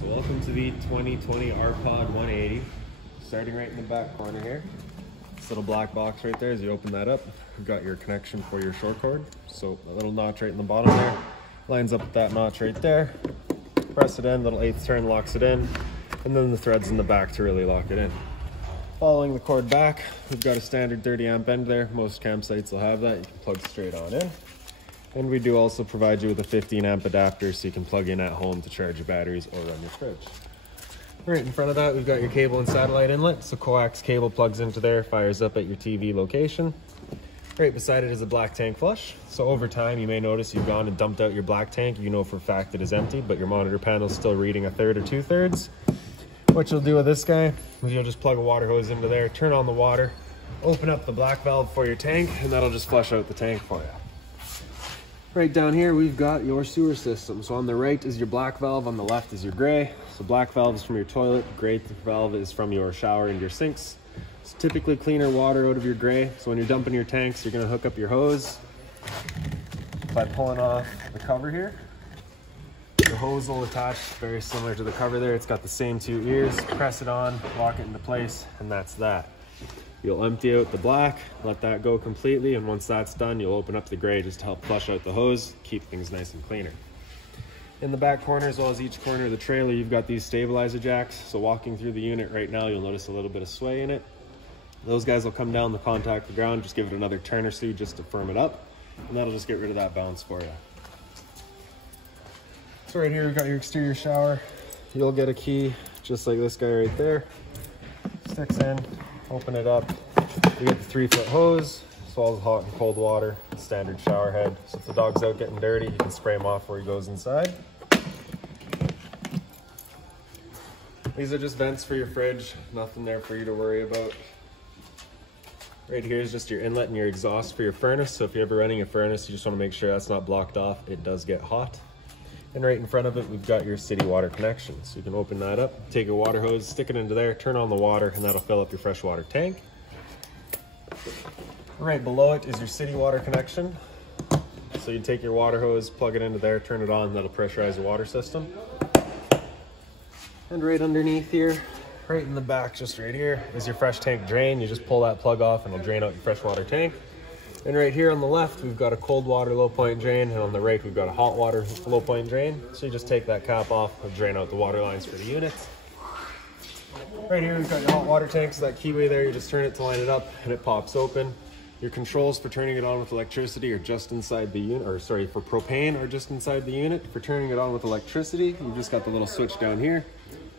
So welcome to the 2020 R.POD 180. Starting right in the back corner here. This little black box right there, as you open that up, you've got your connection for your short cord. So a little notch right in the bottom there, lines up with that notch right there. Press it in, little 1/8 turn locks it in, and then the threads in the back to really lock it in. Following the cord back, we've got a standard 30 amp end there. Most campsites will have that. You can plug straight on in. And we do also provide you with a 15 amp adapter so you can plug in at home to charge your batteries or run your fridge. Right in front of that, we've got your cable and satellite inlet. So coax cable plugs into there, fires up at your TV location. Right beside it is a black tank flush. So over time, you may notice you've gone and dumped out your black tank. You know for a fact it is empty, but your monitor panel is still reading 1/3 or 2/3. What you'll do with this guy is you'll just plug a water hose into there, turn on the water, open up the black valve for your tank, and that'll just flush out the tank for you. Right down here, we've got your sewer system. So on the right is your black valve, on the left is your gray. So black valve is from your toilet, gray valve is from your shower and your sinks. It's typically cleaner water out of your gray. So when you're dumping your tanks, you're gonna hook up your hose by pulling off the cover here. The hose will attach very similar to the cover there. It's got the same 2 ears. Press it on, lock it into place, and that's that. You'll empty out the black, let that go completely, and once that's done, you'll open up the gray just to help flush out the hose, keep things nice and cleaner. In the back corner, as well as each corner of the trailer, you've got these stabilizer jacks. So walking through the unit right now, you'll notice a little bit of sway in it. Those guys will come down to contact the ground, just give it another turn or two just to firm it up, and that'll just get rid of that bounce for you. So right here, we've got your exterior shower. You'll get a key just like this guy right there. Sticks in, open it up. You get the 3-foot hose, as well as hot and cold water, standard shower head. So if the dog's out getting dirty, you can spray him off where he goes inside. These are just vents for your fridge, nothing there for you to worry about. Right here is just your inlet and your exhaust for your furnace. So if you're ever running a furnace, you just want to make sure that's not blocked off. It does get hot. And right in front of it, we've got your city water connection. So you can open that up, take your water hose, stick it into there, turn on the water, and that'll fill up your freshwater tank. Right below it is your city water connection. So you take your water hose, plug it into there, turn it on, that'll pressurize your water system. And right underneath here, right in the back, just right here, is your fresh tank drain. You just pull that plug off and it'll drain out your freshwater tank. And right here on the left, we've got a cold water low point drain, and on the right, we've got a hot water low point drain. So you just take that cap off and drain out the water lines for the units. Right here, we've got your hot water tank, so that keyway there, you just turn it to line it up and it pops open. Your controls for turning it on with electricity are just inside the unit, or sorry, for propane are just inside the unit. For turning it on with electricity, you've just got the little switch down here,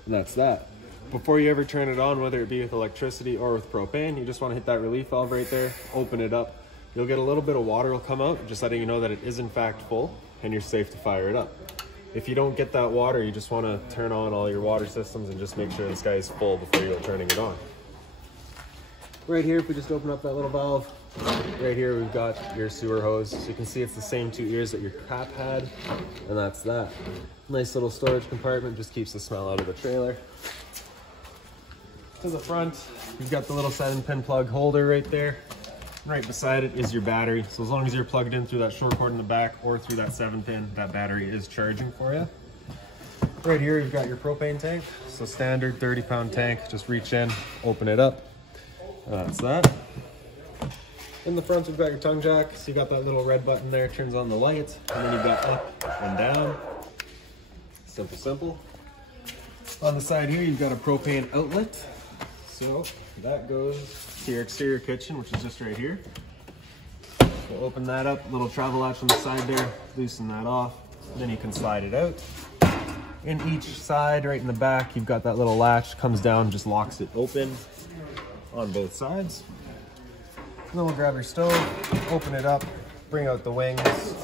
and that's that. Before you ever turn it on, whether it be with electricity or with propane, you just want to hit that relief valve right there, open it up. You'll get a little bit of water will come out, just letting you know that it is in fact full and you're safe to fire it up. If you don't get that water, you just want to turn on all your water systems and just make sure this guy is full before you go turning it on. Right here, if we just open up that little valve, right here we've got your sewer hose. So you can see it's the same 2 ears that your cap had, and that's that. Nice little storage compartment, just keeps the smell out of the trailer. To the front, you've got the little 7-pin plug holder right there. Right beside it is your battery. So as long as you're plugged in through that short cord in the back or through that 7-pin, that battery is charging for you. Right here, you've got your propane tank. So standard 30-pound tank, just reach in, open it up. That's that. In the front, we've got your tongue jack. So you got that little red button there, turns on the lights. And then you've got up and down. Simple, simple. On the side here, you've got a propane outlet. So that goes to your exterior kitchen, which is just right here. We'll open that up, little travel latch on the side there, loosen that off, and then you can slide it out. In each side, right in the back, you've got that little latch, comes down, just locks it open on both sides. And then we'll grab your stove, open it up, bring out the wings,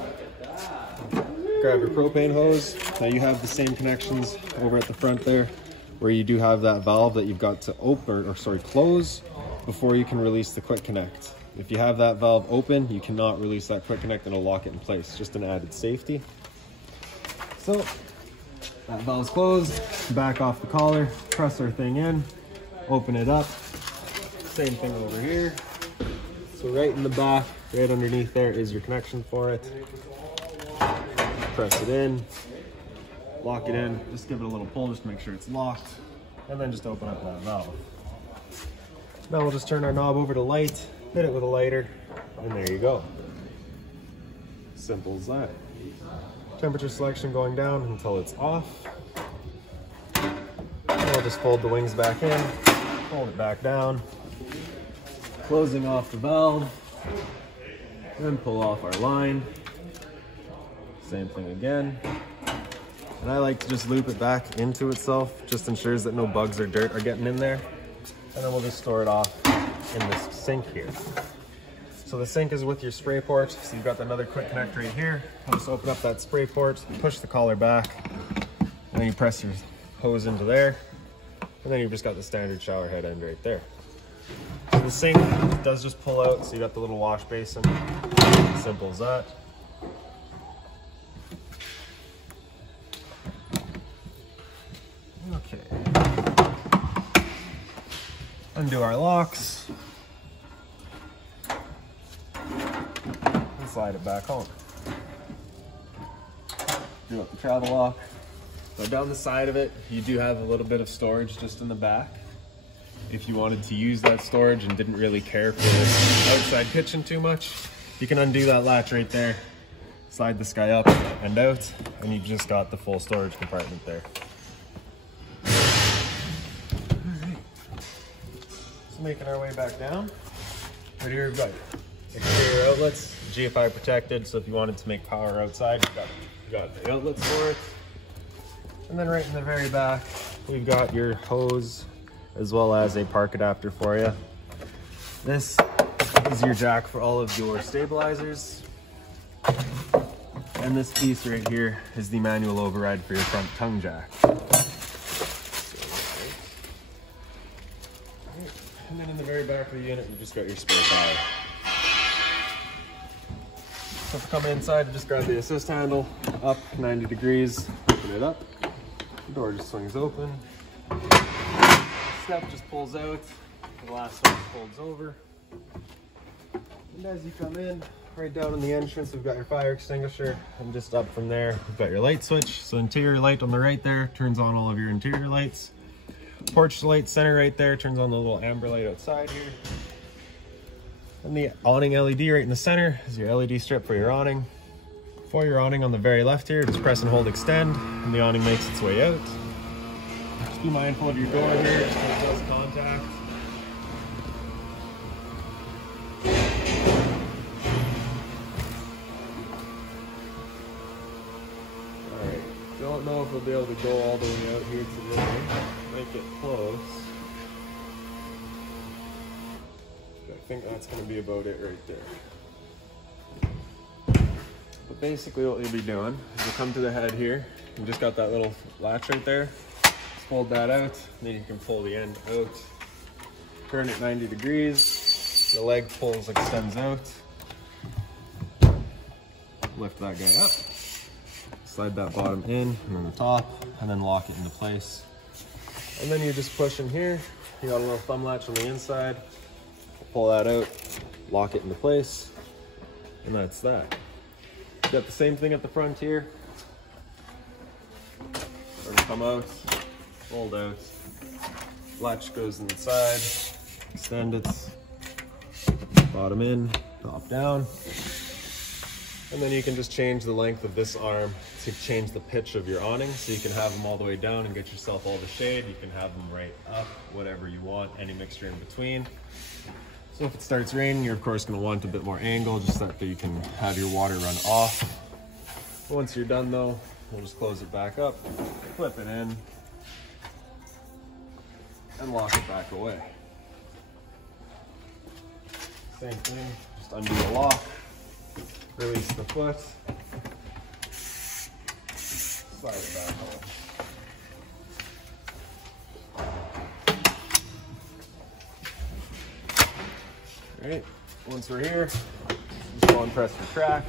grab your propane hose. Now you have the same connections over at the front there, where you do have that valve that you've got to open, close before you can release the quick connect. If you have that valve open, you cannot release that quick connect and it'll lock it in place. Just an added safety. So that valve's closed, back off the collar, press our thing in, open it up. Same thing over here. So right in the back, right underneath there is your connection for it. Press it in, lock it in, just give it a little pull just to make sure it's locked, and then just open up that valve. Now we'll just turn our knob over to light, hit it with a lighter, and there you go. Simple as that. Temperature selection going down until it's off. And we'll just fold the wings back in, fold it back down, closing off the valve, then pull off our line. Same thing again. And I like to just loop it back into itself, just ensures that no bugs or dirt are getting in there. And then we'll just store it off in this sink here. So the sink is with your spray port. So you've got another quick connect right here. I'll just open up that spray port, push the collar back, and then you press your hose into there. And then you've just got the standard shower head end right there. So the sink does just pull out, so you got the little wash basin. Simple as that. Okay. Undo our locks. And slide it back home. Do up the travel lock. So down the side of it, you do have a little bit of storage just in the back. If you wanted to use that storage and didn't really care for the outside kitchen too much, you can undo that latch right there, slide this guy up and out, and you've just got the full storage compartment there. Alright, so making our way back down. Right here we've got exterior outlets, GFI protected, so if you wanted to make power outside, you got the outlets for it. And then right in the very back, we've got your hose as well as a park adapter for you. This is your jack for all of your stabilizers. And this piece right here is the manual override for your front tongue jack. And then in the very back of the unit, you've just got your spare tire. So to come inside, just grab the assist handle, up 90 degrees, open it up. The door just swings open. Step just pulls out. The last one folds over. And as you come in, right down in the entrance, we've got your fire extinguisher. And just up from there, we've got your light switch. So interior light on the right there turns on all of your interior lights. Porch light center right there turns on the little amber light outside here. And the awning LED right in the center is your LED strip for your awning. For your awning on the very left here, just press and hold extend, and the awning makes its way out. Just be mindful of your door here, just when it does contact. Alright, don't know if we'll be able to go all the way out here today. Might get close. I think that's going to be about it right there. But basically what you'll be doing is you come to the head here, you just got that little latch right there, just fold that out, and then you can pull the end out, turn it 90 degrees, the leg pulls, extends out, lift that guy up, slide that bottom in and then the top, and then lock it into place. And then you just push in here, you got a little thumb latch on the inside, pull that out, lock it into place, and that's that. Got the same thing at the front here. We're gonna come out, fold out, latch goes inside, extend it, bottom in, top down, and then you can just change the length of this arm to change the pitch of your awning, so you can have them all the way down and get yourself all the shade. You can have them right up, whatever you want, any mixture in between. So if it starts raining, you're of course going to want a bit more angle, just so that you can have your water run off. Once you're done though, we'll just close it back up, clip it in, and lock it back away. Same thing, just undo the lock, release the foot, slide it back home. Alright, once we're here, just go and press the track.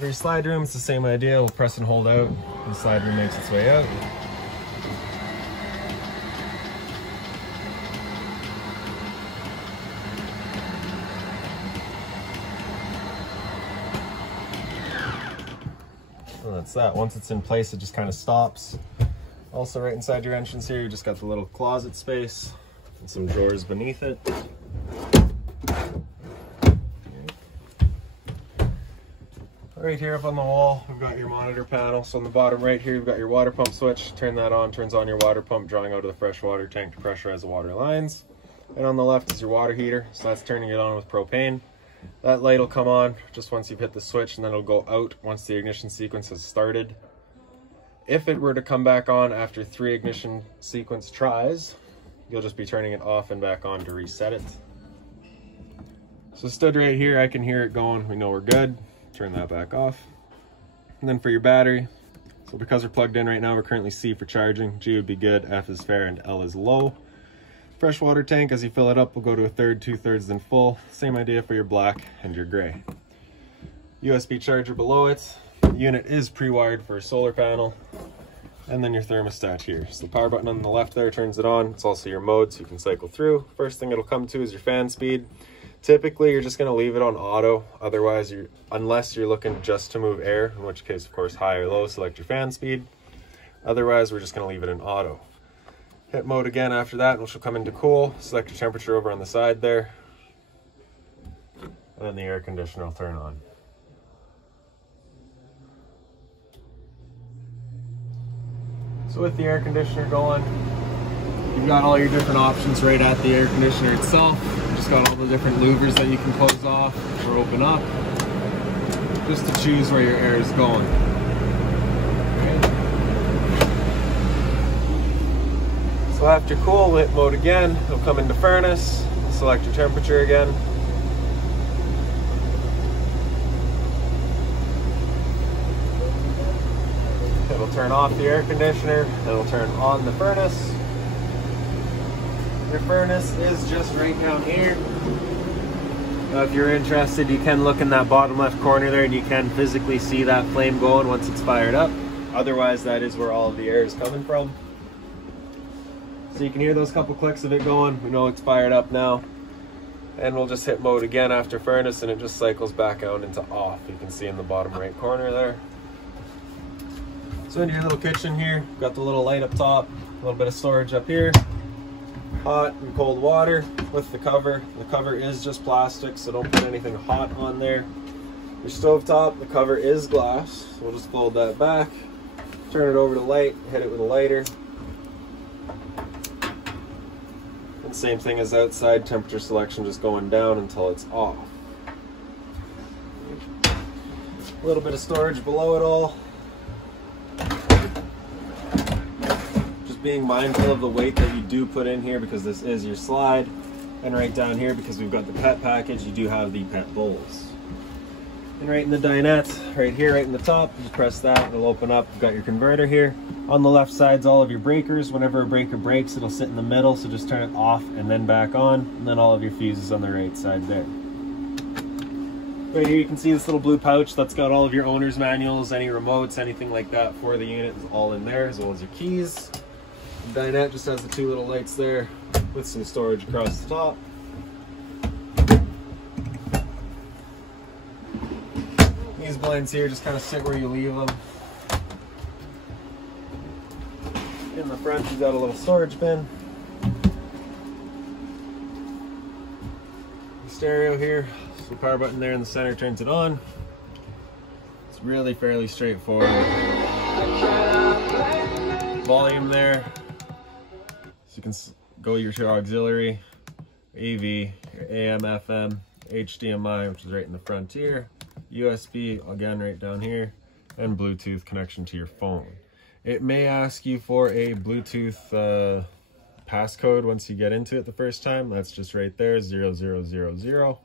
For your slide room, it's the same idea. We'll press and hold out, and the slide room makes its way out. And that's that. Once it's in place, it just kind of stops. Also, right inside your entrance here, you just got the little closet space and some drawers beneath it. Right here up on the wall, we've got your monitor panel. So on the bottom right here, you've got your water pump switch. Turn that on, turns on your water pump, drawing out of the fresh water tank to pressurize the water lines. And on the left is your water heater, so that's turning it on with propane. That light will come on just once you've hit the switch, and then it'll go out once the ignition sequence has started. If it were to come back on after 3 ignition sequence tries, you'll just be turning it off and back on to reset it. So stood right here, I can hear it going. We know we're good. Turn that back off. And then for your battery, so because we're plugged in right now, we're currently C for charging. G would be good, F is fair, and L is low. Fresh water tank, as you fill it up, will go to 1/3, 2/3, then full. Same idea for your black and your gray. USB charger below it. The unit is pre-wired for a solar panel. And then your thermostat here. So the power button on the left there turns it on. It's also your mode, so you can cycle through. First thing it'll come to is your fan speed. Typically, you're just going to leave it on auto. Otherwise, unless you're looking just to move air, in which case, of course, high or low, select your fan speed. Otherwise, we're just going to leave it in auto. Hit mode again after that, and she'll come into cool. Select your temperature over on the side there. And then the air conditioner will turn on. So with the air conditioner going, you've got all your different options right at the air conditioner itself. You've just got all the different louvers that you can close off or open up, just to choose where your air is going. Okay. So after cool, hit mode again. It'll come into furnace. Select your temperature again. It'll turn off the air conditioner. It'll turn on the furnace. Your furnace is just right down here. Now, if you're interested, you can look in that bottom left corner there, and you can physically see that flame going once it's fired up. Otherwise, that is where all of the air is coming from. So you can hear those couple clicks of it going. We know it's fired up now. And we'll just hit mode again after furnace, and it just cycles back out into off. You can see in the bottom right corner there. So into your little kitchen here, got the little light up top, a little bit of storage up here. Hot and cold water with the cover. The cover is just plastic, so don't put anything hot on there. Your stove top, the cover is glass, so we'll just fold that back, turn it over to light, hit it with a lighter. And same thing as outside, temperature selection just going down until it's off. A little bit of storage below it all. Being mindful of the weight that you do put in here, because this is your slide. And right down here, because we've got the pet package, you do have the pet bowls. And right in the dinette, right here, right in the top, you press that, it'll open up. You've got your converter here. On the left side's all of your breakers. Whenever a breaker breaks, it'll sit in the middle, so just turn it off and then back on. And then all of your fuses on the right side there. Right here you can see this little blue pouch that's got all of your owner's manuals, any remotes, anything like that for the unit is all in there, as well as your keys. The dinette just has the 2 little lights there with some storage across the top. These blinds here just kind of sit where you leave them. In the front, you've got a little storage bin. The stereo here, so the power button there in the center turns it on. It's really fairly straightforward. Volume there. So you can go to your auxiliary, AV, your AM, FM, HDMI, which is right in the front here, USB, again, right down here, and Bluetooth connection to your phone. It may ask you for a Bluetooth passcode once you get into it the first time. That's just right there, 0000.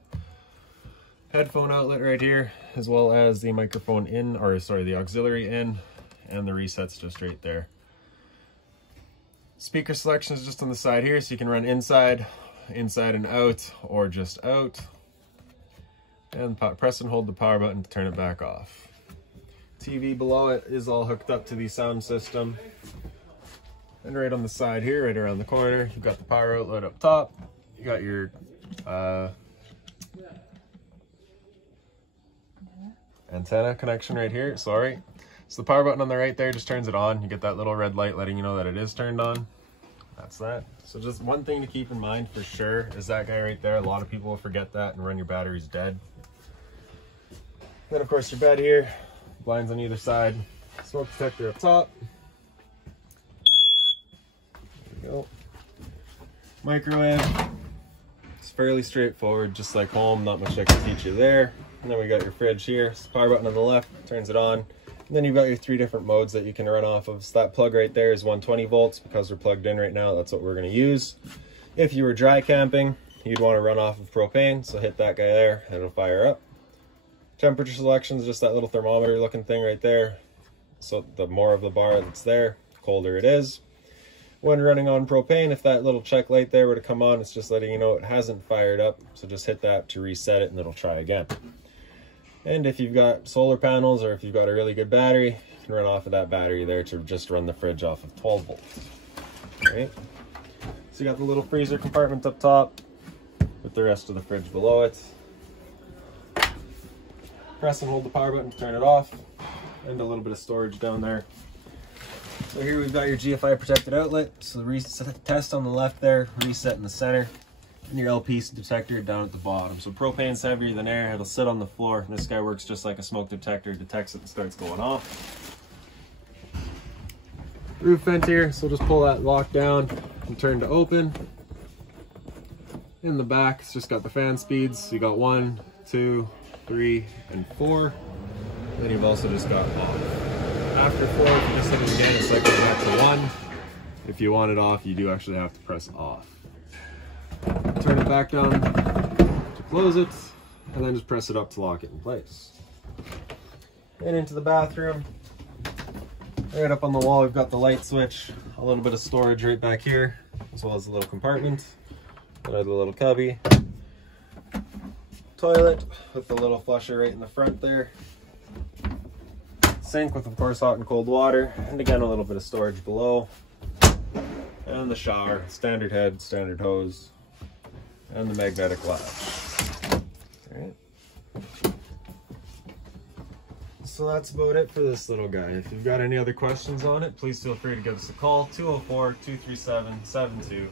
Headphone outlet right here, as well as the microphone in, or sorry, the auxiliary in, and the reset's just right there. Speaker selection is just on the side here, so you can run inside and out, or just out. And press and hold the power button to turn it back off. TV below it is all hooked up to the sound system. And right on the side here, right around the corner, you've got the power outlet up top. You got your antenna connection right here, sorry. So the power button on the right there just turns it on. You get that little red light letting you know that it is turned on. That's that. So just one thing to keep in mind for sure is that guy right there. A lot of people will forget that and run your batteries dead. Then of course your bed here, blinds on either side, smoke detector up top. There we go. Microwave. It's fairly straightforward, just like home, not much I can teach you there. And then we got your fridge here. So power button on the left turns it on. And then you've got your 3 different modes that you can run off of. So that plug right there is 120 volts because we're plugged in right now. That's what we're going to use. If you were dry camping, you'd want to run off of propane. So hit that guy there and it'll fire up. Temperature selection is just that little thermometer looking thing right there. So the more of the bar that's there, the colder it is. When running on propane, if that little check light there were to come on, it's just letting you know it hasn't fired up. So just hit that to reset it and it'll try again. And if you've got solar panels or if you've got a really good battery, you can run off of that battery there to just run the fridge off of 12 volts. All right. So you got the little freezer compartment up top with the rest of the fridge below it. Press and hold the power button to turn it off, and a little bit of storage down there. So here we've got your GFI protected outlet. So the reset test on the left there, reset in the center. And your LP detector down at the bottom. So propane's heavier than air, it'll sit on the floor. This guy works just like a smoke detector, detects it and starts going off. Roof vent here, so just pull that lock down and turn to open. In the back, it's just got the fan speeds. So you got 1, 2, 3, and 4. Then you've also just got off. After 4, if you just hit it again, it's cycling back to 1. If you want it off, you do actually have to press off. Turn it back down to close it, and then just press it up to lock it in place. And into the bathroom. Right up on the wall, we've got the light switch, a little bit of storage right back here, as well as a little compartment. Another little cubby. Toilet with the little flusher right in the front there. Sink with, of course, hot and cold water, and again, a little bit of storage below. And the shower, standard head, standard hose. And the magnetic latch. All right. So that's about it for this little guy. If you've got any other questions on it, please feel free to give us a call, 204-237-7272.